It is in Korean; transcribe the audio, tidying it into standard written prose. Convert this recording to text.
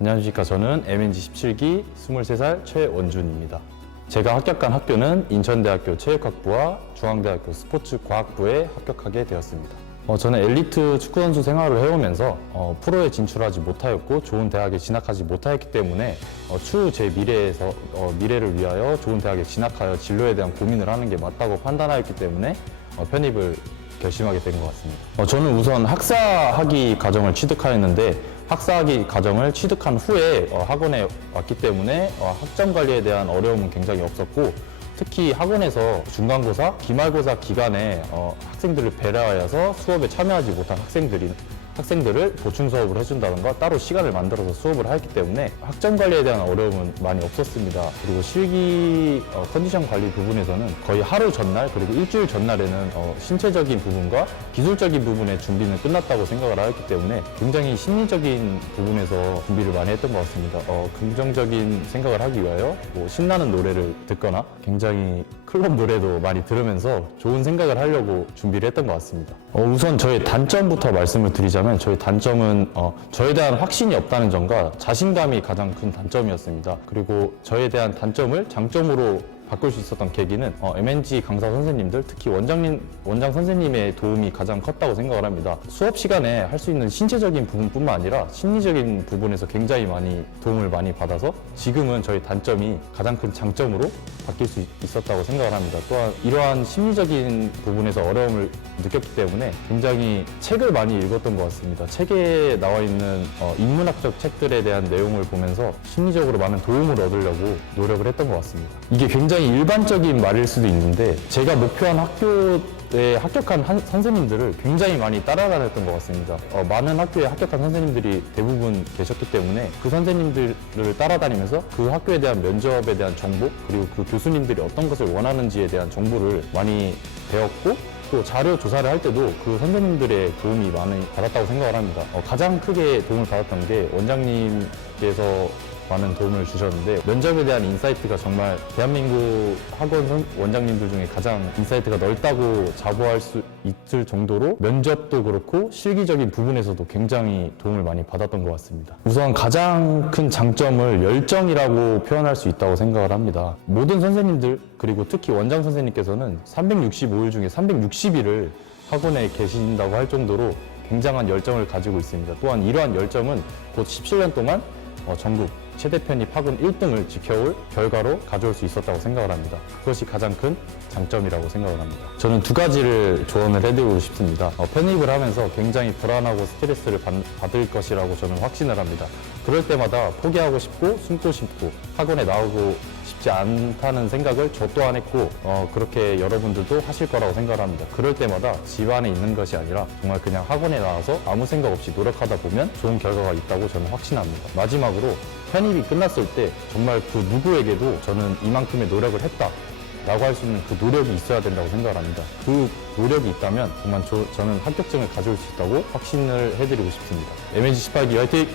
안녕하십니까. 저는 MNG 17기 23살 최원준입니다. 제가 합격한 학교는 인천대학교 체육학부와 중앙대학교 스포츠과학부에 합격하게 되었습니다. 저는 엘리트 축구선수 생활을 해오면서 프로에 진출하지 못하였고 좋은 대학에 진학하지 못하였기 때문에 추후 제 미래를 위하여 좋은 대학에 진학하여 진로에 대한 고민을 하는 게 맞다고 판단하였기 때문에 편입을 결심하게 된 것 같습니다. 저는 우선 학사학위 과정을 취득하였는데 학사학위 과정을 취득한 후에 학원에 왔기 때문에 학점 관리에 대한 어려움은 굉장히 없었고, 특히 학원에서 중간고사, 기말고사 기간에 학생들을 배려하여서 수업에 참여하지 못한 학생들을 보충 수업을 해준다던가 따로 시간을 만들어서 수업을 하였기 때문에 학점 관리에 대한 어려움은 많이 없었습니다. 그리고 실기 컨디션 관리 부분에서는 거의 하루 전날 그리고 일주일 전날에는 신체적인 부분과 기술적인 부분의 준비는 끝났다고 생각을 하였기 때문에 굉장히 심리적인 부분에서 준비를 많이 했던 것 같습니다. 긍정적인 생각을 하기 위하여 신나는 노래를 듣거나 굉장히 클럽 노래도 많이 들으면서 좋은 생각을 하려고 준비를 했던 것 같습니다. 우선 저의 단점부터 말씀을 드리자면, 저의 단점은 저에 대한 확신이 없다는 점과 자신감이 가장 큰 단점이었습니다. 그리고 저에 대한 단점을 장점으로 바꿀 수 있었던 계기는 MNG 강사 선생님들, 특히 원장 선생님의 도움이 가장 컸다고 생각을 합니다. 수업 시간에 할 수 있는 신체적인 부분뿐만 아니라 심리적인 부분에서 굉장히 많이 도움을 많이 받아서 지금은 저희 단점이 가장 큰 장점으로 바뀔 수 있었다고 생각을 합니다. 또한 이러한 심리적인 부분에서 어려움을 느꼈기 때문에 굉장히 책을 많이 읽었던 것 같습니다. 책에 나와 있는 인문학적 책들에 대한 내용을 보면서 심리적으로 많은 도움을 얻으려고 노력을 했던 것 같습니다. 이게 굉장히 일반적인 말일 수도 있는데, 제가 목표한 학교에 합격한 선생님들을 굉장히 많이 따라다녔던 것 같습니다. 많은 학교에 합격한 선생님들이 대부분 계셨기 때문에 그 선생님들을 따라다니면서 그 학교에 대한 면접에 대한 정보, 그리고 그 교수님들이 어떤 것을 원하는지에 대한 정보를 많이 배웠고, 또 자료 조사를 할 때도 그 선생님들의 도움이 많이 받았다고 생각을 합니다. 가장 크게 도움을 받았던 게 원장님께서 많은 도움을 주셨는데, 면접에 대한 인사이트가 정말 대한민국 학원 원장님들 중에 가장 인사이트가 넓다고 자부할 수 있을 정도로 면접도 그렇고 실기적인 부분에서도 굉장히 도움을 많이 받았던 것 같습니다. 우선 가장 큰 장점을 열정이라고 표현할 수 있다고 생각을 합니다. 모든 선생님들, 그리고 특히 원장 선생님께서는 365일 중에 360일을 학원에 계신다고 할 정도로 굉장한 열정을 가지고 있습니다. 또한 이러한 열정은 곧 17년 동안 전국 최대 편입 학원 1등을 지켜올 결과로 가져올 수 있었다고 생각을 합니다. 그것이 가장 큰 장점이라고 생각을 합니다. 저는 두 가지를 조언을 해드리고 싶습니다. 편입을 하면서 굉장히 불안하고 스트레스를 받을 것이라고 저는 확신을 합니다. 그럴 때마다 포기하고 싶고 숨고 싶고 학원에 나오고 싶지 않다는 생각을 저 또한 했고, 그렇게 여러분들도 하실 거라고 생각을 합니다. 그럴 때마다 집 안에 있는 것이 아니라 정말 그냥 학원에 나와서 아무 생각 없이 노력하다 보면 좋은 결과가 있다고 저는 확신합니다. 마지막으로 편입이 끝났을 때 정말 그 누구에게도 저는 이만큼의 노력을 했다 라고 할 수 있는 그 노력이 있어야 된다고 생각을 합니다. 그 노력이 있다면 정말 저는 합격증을 가져올 수 있다고 확신을 해드리고 싶습니다. MNG 18기 화이팅!